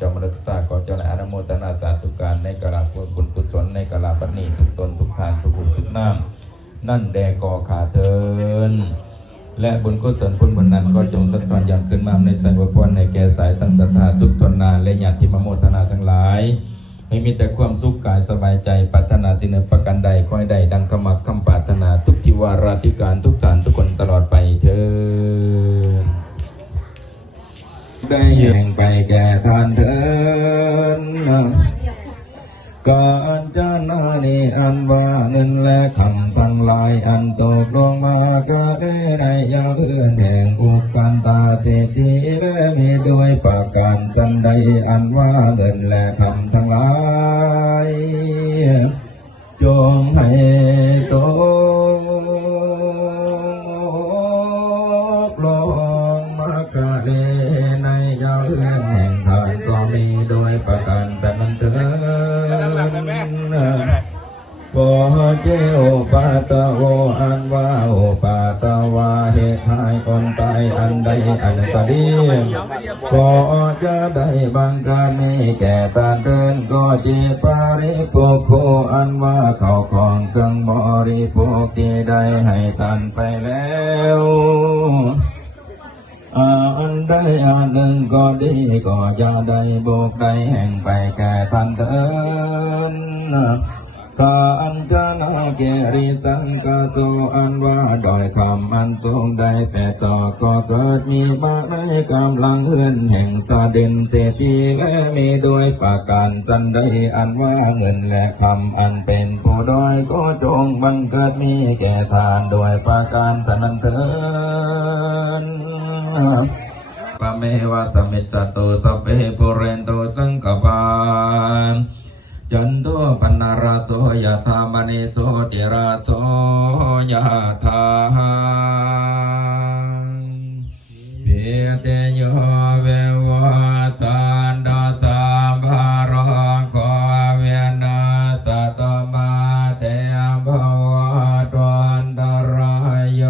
เจ้ามรดกตาขอเจ้าในอนุโมทนาสาธุการในกราบบุญกุศลในกราบบัดนี้ทุกตนทุกทานทุกบุญทุกน้ำนั่นแด่ก่อขาเทินและบุญกุศลผลบุญนั้นก็จงสันทานยังขึ้นมาในสายบุญพรในแก่สายท่านศรัทธาทุกตนนาและญาติโมทนาทั้งหลายให้มีแต่ความสุขกายสบายใจปรารถนาสิ่งใดประการใดขอให้ได้ดังคำมักคำปรารถนาทุกทิวาราธิการทุกฐานทุกคนตลอดไปเถิดได้แห่งไปแก่ท่านเถิดการจนานิอันว่าเงินและคำทั้งหลายอันตกลงมาก็ได้ในยาเพื่อนแห่งอุกกันตาเศรษฐีและมีด้วยประการจันใดอันว่าเงินและคำทั้งหลายจงให้ตกลงมากะเลในยาเพื่อนแห่งทานก็มีด้วยประการจันเถิดโอเจโอปาตะโออันว่าโอปาตะวาเหตุหายคนตายอันใดอันตะดีก็จะได้บังการนี้แก่ตาเดินก็เจปาริโภโคอันว่าเขาของเครื่องบริโภคที่ได้ให้ตันไปแล้วอันใดอันหนึ่งก็ดีก็จะได้โบกได้แห่งไปแก่ท่านเถิดการจนาเกริสังกโสอันว่าโดยคำอันทรงได้แปดจอก็เกิดมีมาในกำลังเฮือนแห่งสาเด่นเศรษฐีและมีด้วยประการจันใดอันว่าเงินและคำอันเป็นผู้โดยก็จงบังเกิดมีแก่ทานโดยประการฉะนั้นเถิดปะเมวะสมิจจโตสัพเพปุเรนโตสังกปาจันโทปนาราโสยะธามณิโสติราโสยะธาเพียเตโยเววัสันดาสัมภารโกเวนัสสตมาเตภวะตวันตรายโย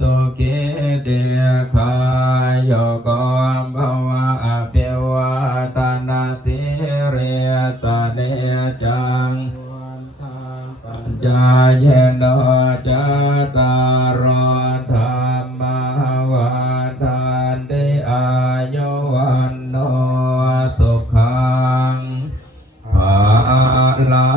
สุขิเตขายโยโกภวะอภิวาทนาสิริสเนจังปัญญาเยโนจตารธรรมวันทันติอายุวันโนสุขังภาลั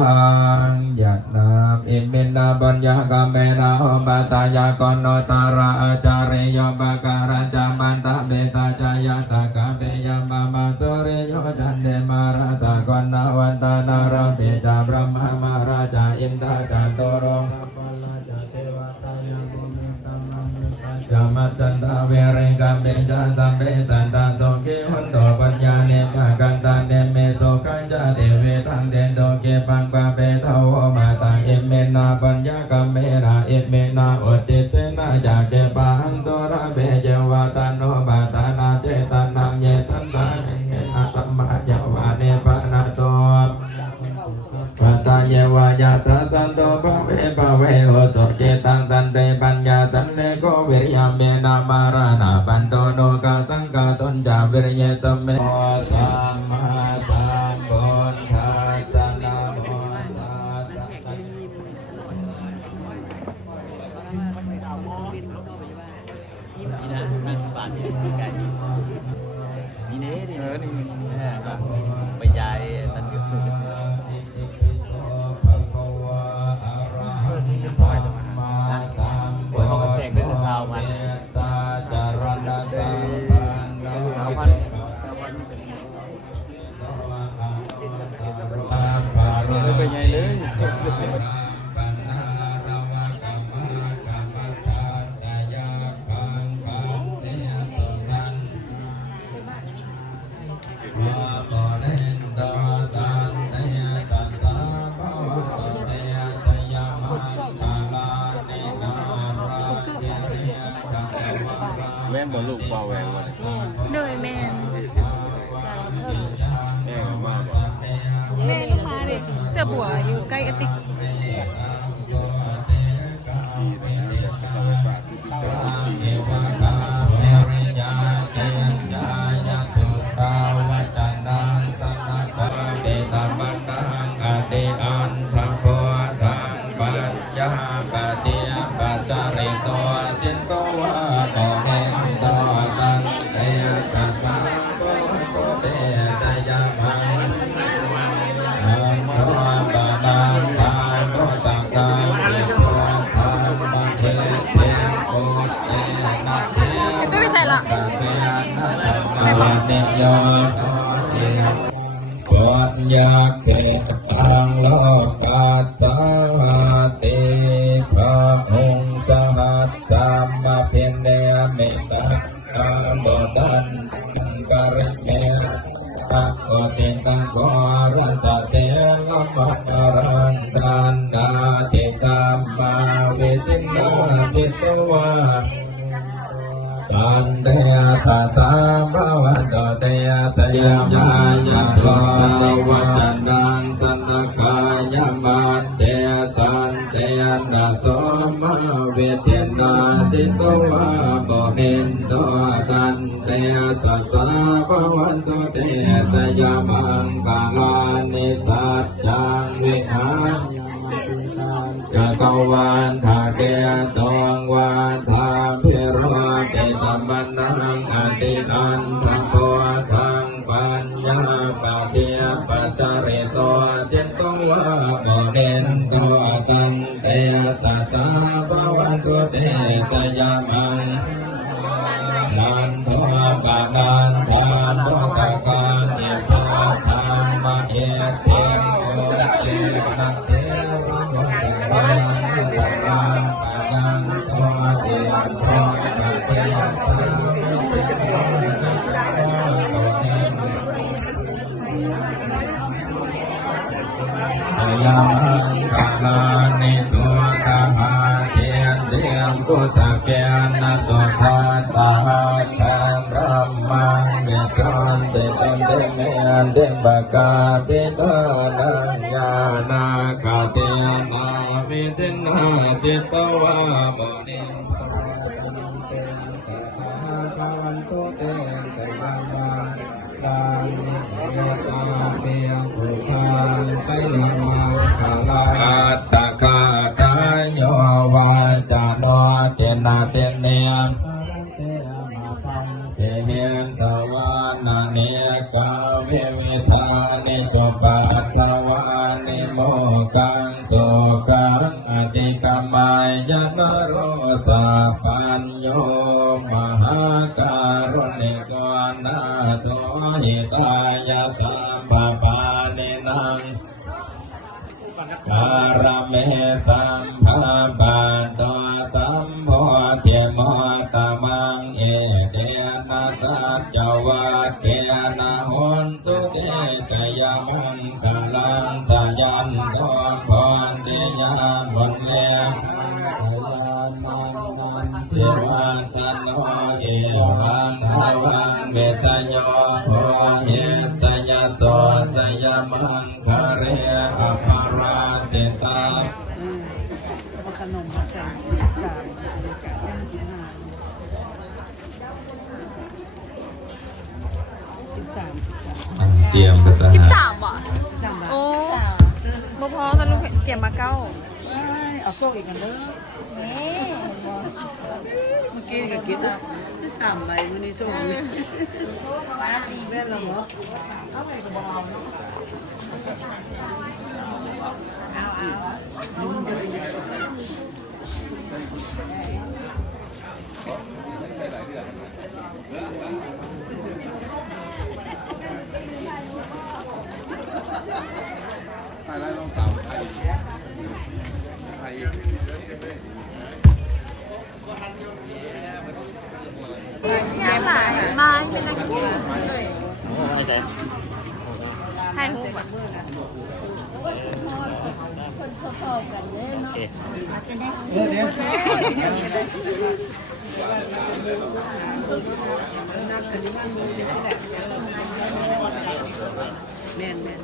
งยัตนาอิมินาปัญญากามเมนาโอปัสสายากรโนตาราอาจาริโยปการัญจามันตะเบตาจายตากาเบยมมามาสุริโยจันเดมาราสากรนาวันตานาราเบจาพระมหามาราชาอินทาจันโตโรยามัจจันตาเวริกัมเบจันสัมเบสันตาโสกิหุนโตปัญญาเนปะกันตาเนเมโสกัญจเดเวทังเดนโตเกปังปะเปทาวมาตังเอเมนาปัญญากัมเมนาเอเมนาอุติเสนาจากเกปังโตระเบเจวาตาโนบาตานาเจตานังเยสันตาเนเกนะตัมมาเจวาเนปะนาโตปัตตาเยวายาสสันโตภเวภเวโหสเจตังสันเตปัญญาสันเลโกวิริยเมนามารานาปันโตโนกาสังกาตุนจาวิริยสมเมสัมมาสัมพุทธัสสะนะโมตัสสะนี่เน่นี่ไปยายสันยุเขาก็แสกด้วยชาวมันเป็นไงเลยแม่บ่ลูกบ่แหวงบ่โดยแม่แม่ก็มาบ่ แม่ลูกมาเลยเสื้อบัวอยู่ใกล้อติก เ มนังอติอันทโพธังปัญญาปฏิปัสสริโตจิตโตวะโตเนโตตันเตตัสสะโตโตเตสยามังอันโตปะนังทานโตสังฆาติโตธรรมเทเตโอเตนะเท ก็ไม่ใช่ละ ปะเตนะธรรมะเนโยโตเตปัญญาเกตังโลกัสสาติพระองค์สหัสสัมมาเพียงเนเมตตาบดันกริเมตักโกติตังโกรัตเตลัมมารันตันดาติตัมมาเวทินาจิตตวาตันเดชะสาภวันโตเตสยามายาโตวัจจันสันตกายามัจเจสันเตนะโสมาเวเทนาจิตตวะโมเนนโตตันเตสะสาภวันโตเตสยามังกาลานิสัจจังวิหารจักรวาลทาเกตองวาทาพิโรเตสัมปันนังอติอันทโพธังปัญญาปฏิปัสสริโตจิตโตวะโมเนนโตตันเตสะสาภวันโตเตสยามังนันโทปะนันทานโตสักการติโตธรรมะเอเตโอเตนะเตยามังคาลานิตัวกาหาเทียนเดียมกุสเกนะโสทาตาธังพระมังเมจันเตตันเตเมนเดบกาปิตานัญญานาคาเตนาวิตินาจิตตวะโมนิสาการโตเตสยามังตานิเยตาเปียภูพานไสยามังคาลาอัตตะกาตายโยวาจาโนเจนะเตเนียมเทตวานาเนกาเววิธานิจปัตถวานิโมกังโสกังอติกามายนโรสาปัญโยมหาการุณิโกนาโตหิตายาสัมปปาเนนังการเมสัมภาปัตโตสัมโพเทโมตมังเอเตนะสัจจวัตเทนะโหนตุเตสยามังคาลังสยันโตพรติญาณวันเลเทวันตันโนเอวังทวังเวสโยโหเหตยโสสยามังคาเรอภาราเสตาขนมมาใส่13ย่าง15 13 เตรียมกระตา 13ว่ะ 13 บาท โอ้บ่พอกันลูกเตรียมมาเก้า เอาโซ่อีกกันเด้อเมื่อกี้ก็กินแล้วที่3ใบมื้อนี้โซ่นี่แม่นแล้วเหรอเอาไปก็บ่เอาเนาะน้ำหลายมาเป็นอะไรให้หูอ่ะ แม่นแม่น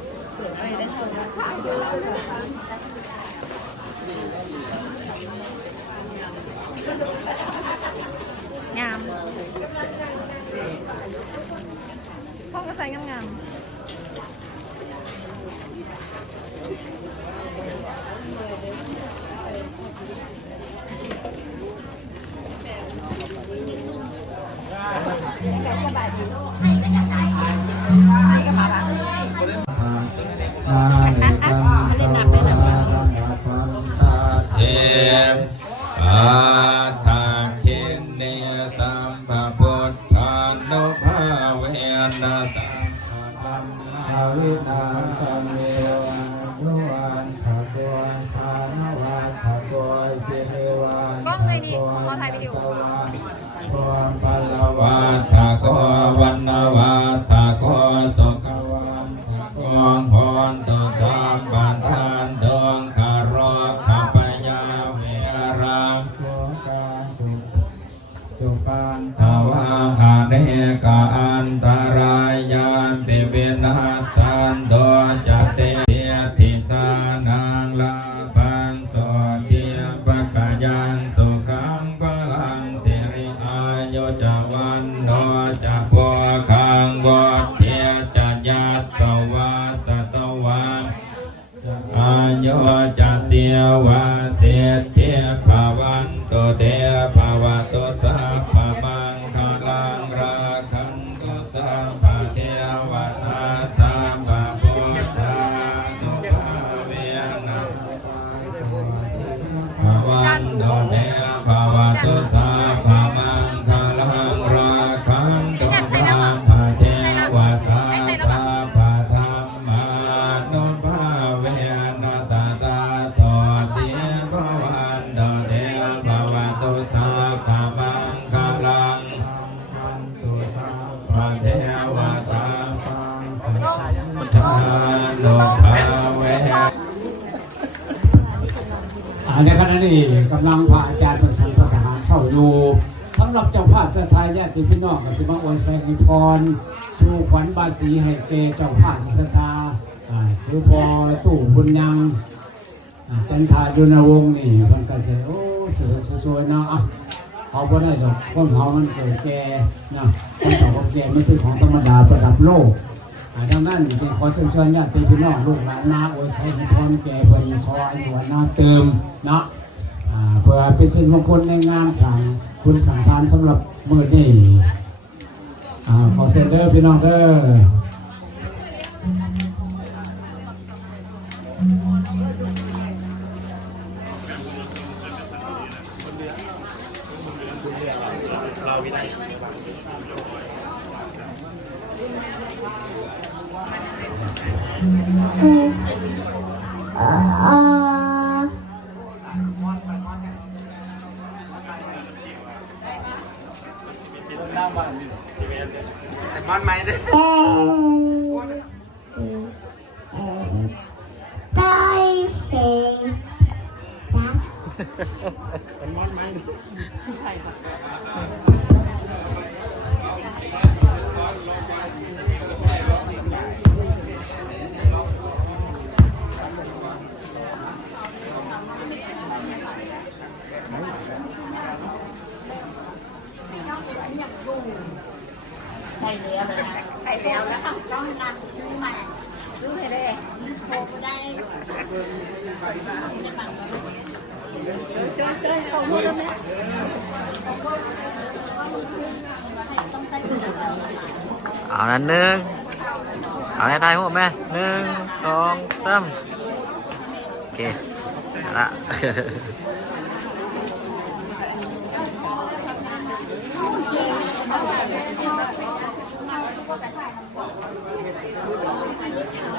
งามพ่อก็ใส่งาม นานิกันตวารมพันตาเทอาทาคินเนสัมภพุทธานุภาเวนะสัมภะอาวินาสเมวันนุวันขบวนทานวันขบวนสิริวัน กล้องเลยนี่ขอถ่ายวิดีโอ ความปัลลวัฏฐะโกวันนวัฏฐะโกสุขวันทะโกพรตุสัมปันธันดวงคารกขปยาเวรังสุขังจุปันทวังอาเนกอันตรายานปิวินาสันโดจเตทิตานังลาภันโสเทียปะกะยังสุขังพลังสิริอายุจวันโนจะโพคังวัฏเทียจะยัสสวาสตวันอายุจะเสียวาเสียเทียภาวันตุเตภาวะตุสัพพมังคลังราคันตุสัพพเทวตาสัมภพุทธานุภาเวนะภาวันตุเตภาวะตุสัพพมังคลังราคันตุสัพพเทวตาสัพพธรรมานุภาเวนะสัตตาโสติภวันตุเตภาวะตุสัพพมังคลังตุสัพพเทวตาสัมปทานุภาเว ในขณะนี้กำลังพระอาจารย์เป็นสังฆทหารเศร้าอยู่สำหรับเจ้าภาพสถาญาติพี่น้องกสิมาอวยแสงพรสู่ขวัญบาสีให้แก่เจ้าภาพสถาคือพอตู่บุญยังจันทาดุนวงศ์นี่เพิ่นก็จะโอ้สวยๆเนาะเขาบ่ได้ดอกคนเฮามันเกิดแก่เนาะคนเฒ่าคนแก่มันเป็นของธรรมดาประดับโลกดังนั้นจึงขอเชิญญาติพี่น้องลูกหลานมาอวยแสงพรแก่เพิ่นขออายุวันนาเติมเนาะเพื่อเป็นสิริมงคลในงานสั่งคุณสังทานสำหรับมื้อนี้ขอเชิญเด้อพี่น้องเด้อ Tay xeใส่แล้วแล้วต้องนำชื่อมาซื้อให้ได้โทรได้ เอานั้นหนึ่งเอาให้ทายหัวแม่1 2 3โอเคละ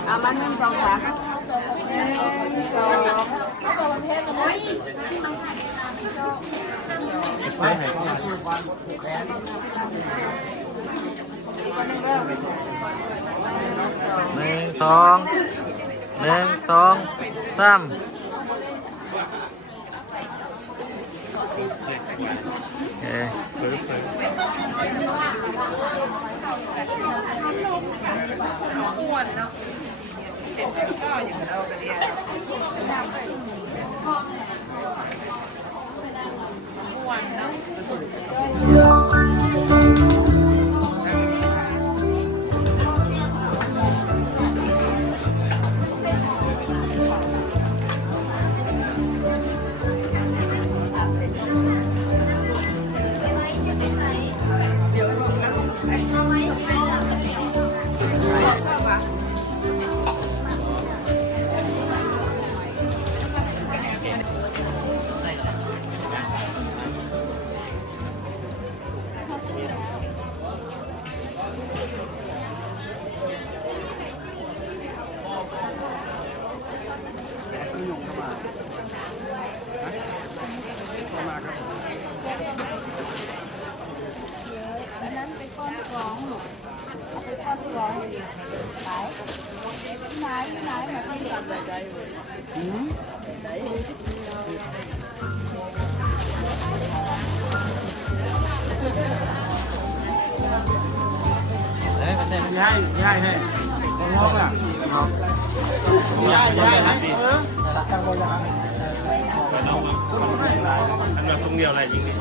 เอามา1 2 3 1 เอ้ยก็ได้ ย้ายให้งอกล่ะย้ายนะเออ อันแบบตรงเดียวอะไรจริงดิ